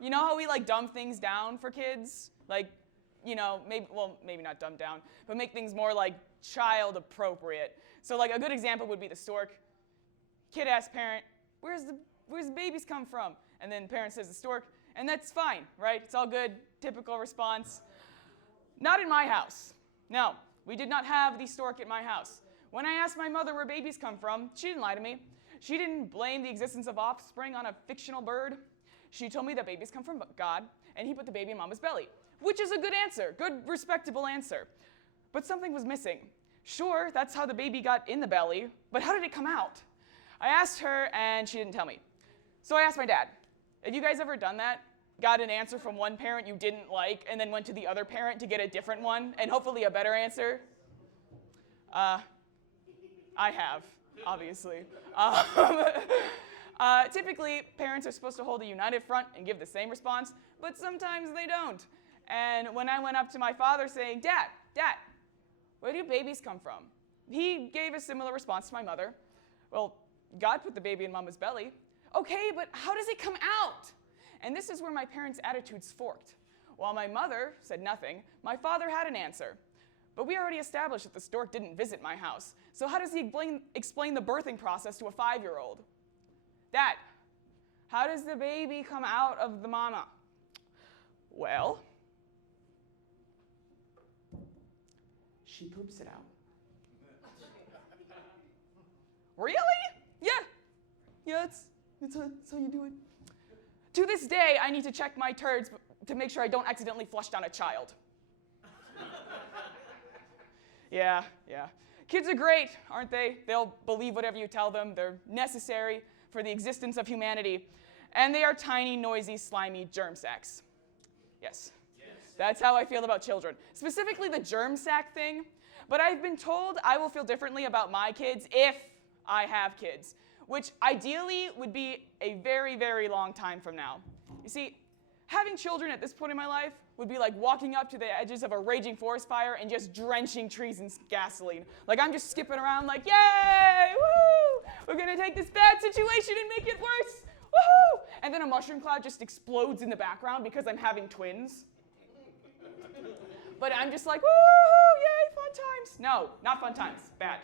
You know how we like dumb things down for kids? Like, you know, maybe not dumb down, but make things more like child appropriate. So like a good example would be the stork. Kid asks parent, where's the babies come from? And then parent says the stork, and that's fine, right? It's all good, typical response. Not in my house. No, we did not have the stork at my house. When I asked my mother where babies come from, she didn't lie to me. She didn't blame the existence of offspring on a fictional bird. She told me that babies come from God, and he put the baby in mama's belly, which is a good answer, good, respectable answer. But something was missing. Sure, that's how the baby got in the belly, but how did it come out? I asked her, and she didn't tell me. So I asked my dad, have you guys ever done that? Got an answer from one parent you didn't like, and then went to the other parent to get a different one, and hopefully a better answer? I have, obviously. Typically, parents are supposed to hold a united front and give the same response, but sometimes they don't. And when I went up to my father saying, Dad, where do babies come from? He gave a similar response to my mother. Well, God put the baby in mama's belly. Okay, but how does it come out? And this is where my parents' attitudes forked. While my mother said nothing, my father had an answer. But we already established that the stork didn't visit my house. So how does he explain the birthing process to a 5-year-old? Dad, how does the baby come out of the mama? Well, she poops it out. Really? Yeah, that's how you do it. To this day, I need to check my turds to make sure I don't accidentally flush down a child. Yeah. Kids are great, aren't they? They'll believe whatever you tell them. They're necessary for the existence of humanity. And they are tiny, noisy, slimy germ sacks. Yes. That's how I feel about children. Specifically the germ sack thing. But I've been told I will feel differently about my kids if I have kids, which ideally would be a very, very long time from now. You see, having children at this point in my life would be like walking up to the edges of a raging forest fire and just drenching trees in gasoline. Like I'm just skipping around like, yay, woo! We're gonna take this bad situation and make it worse, woohoo! And then a mushroom cloud just explodes in the background because I'm having twins. But I'm just like, woo, yay, fun times. No, not fun times, bad.